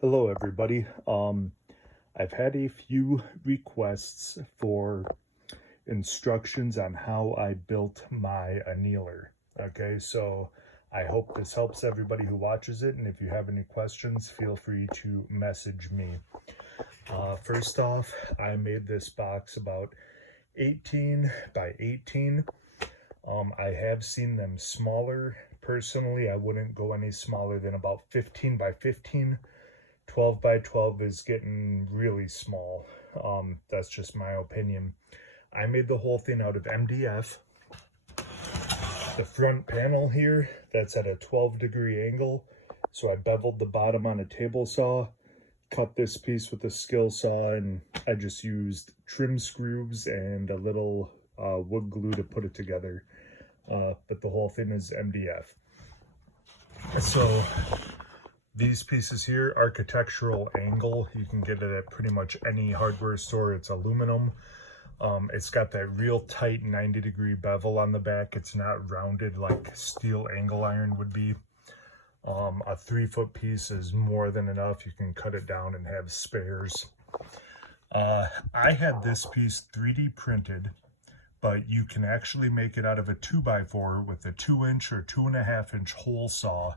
Hello everybody. I've had a few requests for instructions on how I built my annealer. Okay, so I hope this helps everybody who watches it, and if you have any questions, feel free to message me. First off, I made this box about 18 by 18. I have seen them smaller. Personally, I wouldn't go any smaller than about 15 by 15. 12 by 12 is getting really small. That's just my opinion. I made the whole thing out of MDF. The front panel here, that's at a 12-degree angle. So I beveled the bottom on a table saw, cut this piece with a skill saw, and I just used trim screws and a little wood glue to put it together. But the whole thing is MDF. So these pieces here, architectural angle, you can get it at pretty much any hardware store. It's aluminum. It's got that real tight 90-degree bevel on the back. It's not rounded like steel angle iron would be. A 3-foot piece is more than enough. You can cut it down and have spares. I had this piece 3D printed, but you can actually make it out of a 2x4 with a 2-inch or 2.5-inch hole saw,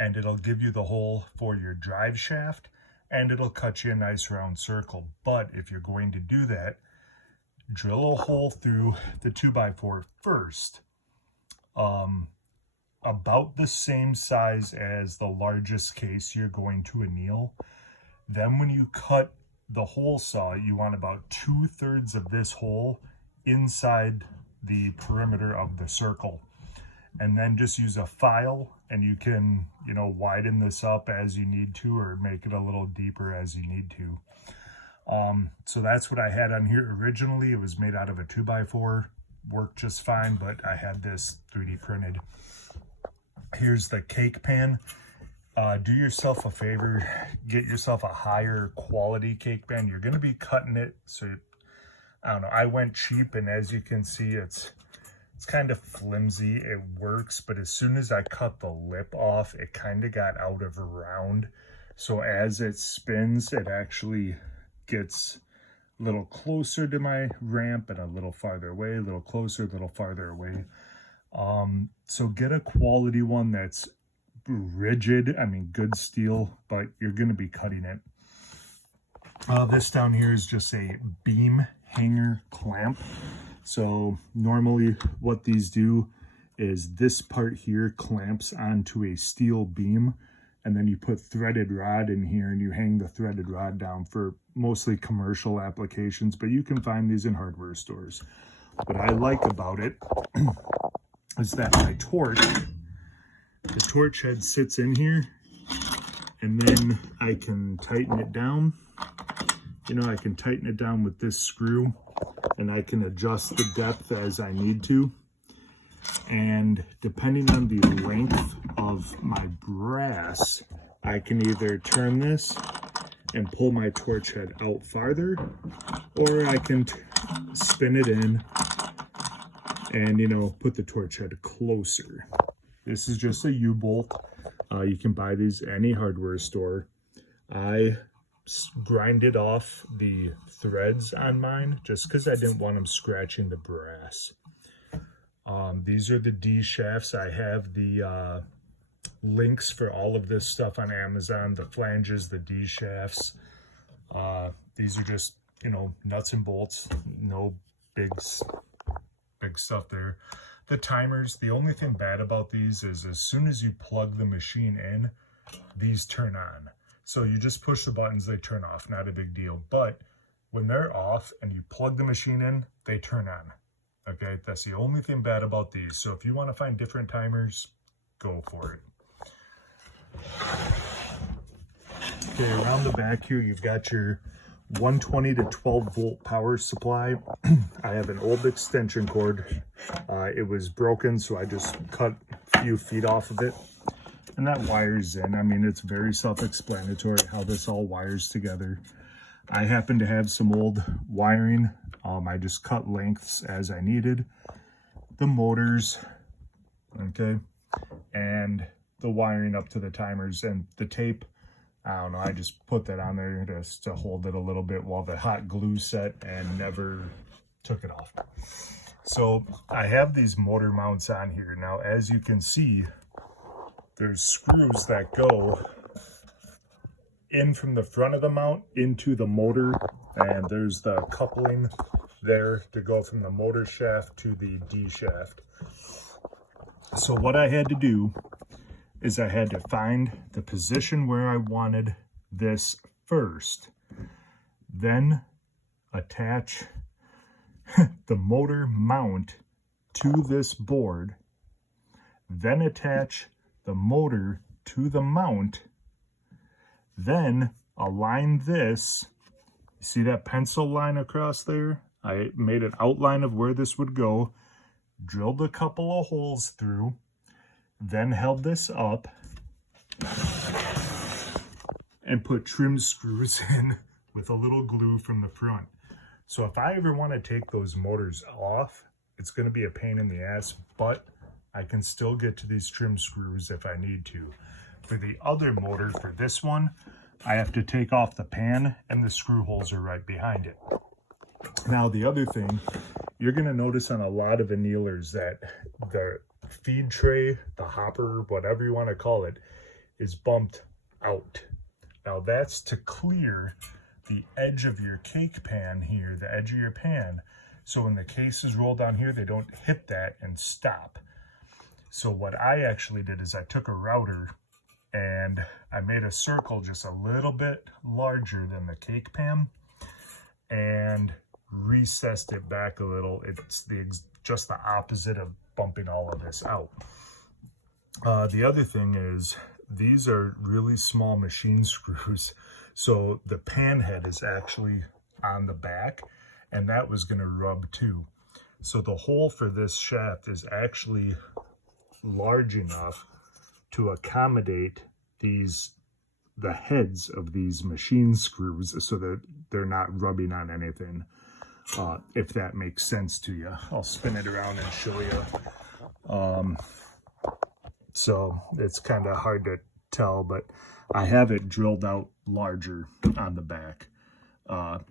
and it'll give you the hole for your drive shaft, and it'll cut you a nice round circle. But if you're going to do that, drill a hole through the 2x4 first, about the same size as the largest case you're going to anneal. Then when you cut the hole saw, you want about 2/3 of this hole inside the perimeter of the circle. And then just use a file, and you can, widen this up as you need to, or make it a little deeper as you need to. So that's what I had on here originally. It was made out of a 2x4, worked just fine, but I had this 3D printed. Here's the cake pan. Do yourself a favor, get yourself a higher quality cake pan. You're gonna be cutting it, so I don't know, I went cheap, and as you can see, it's kind of flimsy. It works, but as soon as I cut the lip off, it kind of got out of round. So as it spins, it actually gets a little closer to my ramp and a little farther away, a little closer, a little farther away. So get a quality one that's rigid, good steel, but you're going to be cutting it. This down here is just a beam hanger clamp. So normally what these do is this part here clamps onto a steel beam, and then you put threaded rod in here and you hang the threaded rod down for mostly commercial applications, but you can find these in hardware stores. What I like about it is that my torch, the torch head sits in here, and then I can tighten it down. I can tighten it down with this screw, and I can adjust the depth as I need to. And depending on the length of my brass, I can either turn this and pull my torch head out farther, or I can spin it in and, put the torch head closer. This is just a U-bolt. You can buy these at any hardware store. I grinded off the threads on mine just because I didn't want them scratching the brass. These are the D shafts. I have the links for all of this stuff on Amazon, the flanges, the D shafts. These are just, nuts and bolts, no big stuff there. The timers, the only thing bad about these is as soon as you plug the machine in, these turn on. So you just push the buttons, they turn off, not a big deal. But when they're off and you plug the machine in, they turn on. Okay, that's the only thing bad about these. So if you want to find different timers, go for it. Okay, around the back here, you've got your 120 to 12 volt power supply. I have an old extension cord. It was broken, so I just cut a few feet off of it. And that wires in. It's very self-explanatory how this all wires together. I happen to have some old wiring. I just cut lengths as I needed. The motors, okay, and the wiring up to the timers, and the tape I don't know, I just put that on there just to hold it a little bit while the hot glue set and never took it off. So I have these motor mounts on here. Now, as you can see, there's screws that go in from the front of the mount into the motor, and there's the coupling there to go from the motor shaft to the D shaft. So what I had to do is I had to find the position where I wanted this first, then attach the motor mount to this board, then attach the motor to the mount, then align this. See that pencil line across there? I made an outline of where this would go, drilled a couple of holes through, then held this up and put trim screws in with a little glue from the front. So if I ever want to take those motors off, it's going to be a pain in the ass, but I can still get to these trim screws if I need to. For the other motor, for this one, I have to take off the pan, and the screw holes are right behind it. Now, the other thing, you're going to notice on a lot of annealers that the feed tray, the hopper, whatever you want to call it, is bumped out. Now, that's to clear the edge of your cake pan here, the edge of your pan, so when the cases roll down here, they don't hit that and stop. So what I actually did is I took a router and I made a circle just a little bit larger than the cake pan and recessed it back a little. It's just the opposite of bumping all of this out. The other thing is these are really small machine screws, so the pan head is actually on the back, and that was going to rub too. So the hole for this shaft is actually large enough to accommodate the heads of these machine screws so that they're not rubbing on anything, if that makes sense to you. I'll spin it around and show you. So it's kind of hard to tell, but I have it drilled out larger on the back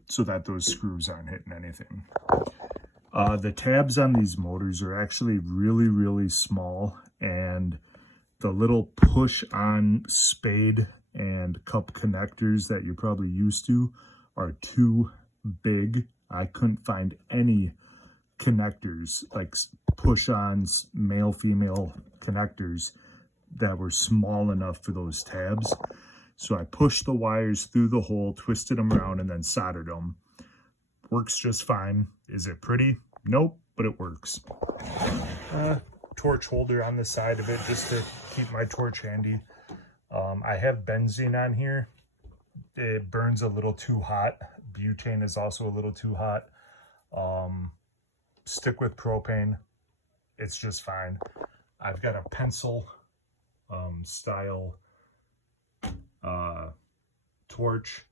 so that those screws aren't hitting anything. The tabs on these motors are actually really, really small, and the little push-on spade and cup connectors that you're probably used to are too big. I couldn't find any connectors, like push-ons, male-female connectors that were small enough for those tabs. So I pushed the wires through the hole, twisted them around, and then soldered them. Works just fine. Is it pretty? Nope, but it works. Torch holder on the side of it just to keep my torch handy. I have benzene on here. It burns a little too hot. Butane is also a little too hot. Stick with propane. It's just fine. I've got a pencil style torch,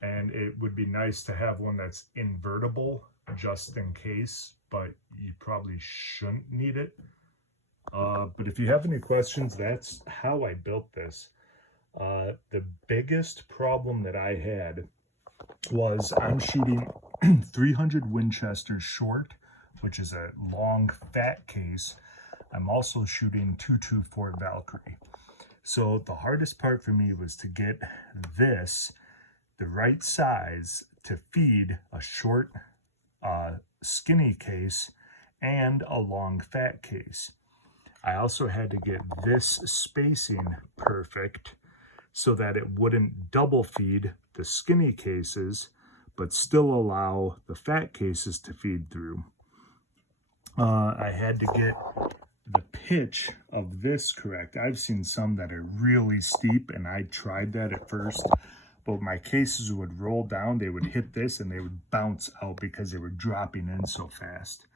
and it would be nice to have one that's invertible just in case, but you probably shouldn't need it. But if you have any questions, that's how I built this. The biggest problem that I had was I'm shooting 300 Winchester short, which is a long fat case. I'm also shooting 224 Valkyrie. So the hardest part for me was to get this the right size to feed a short skinny case and a long fat case. I also had to get this spacing perfect so that it wouldn't double feed the skinny cases, but still allow the fat cases to feed through. I had to get the pitch of this correct. I've seen some that are really steep, and I tried that at first, but my cases would roll down, they would hit this, and they would bounce out because they were dropping in so fast.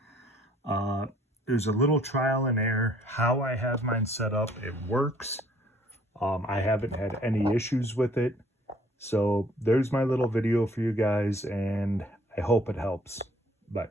There's a little trial and error. How I have mine set up, it works. I haven't had any issues with it. So there's my little video for you guys, and I hope it helps. Bye.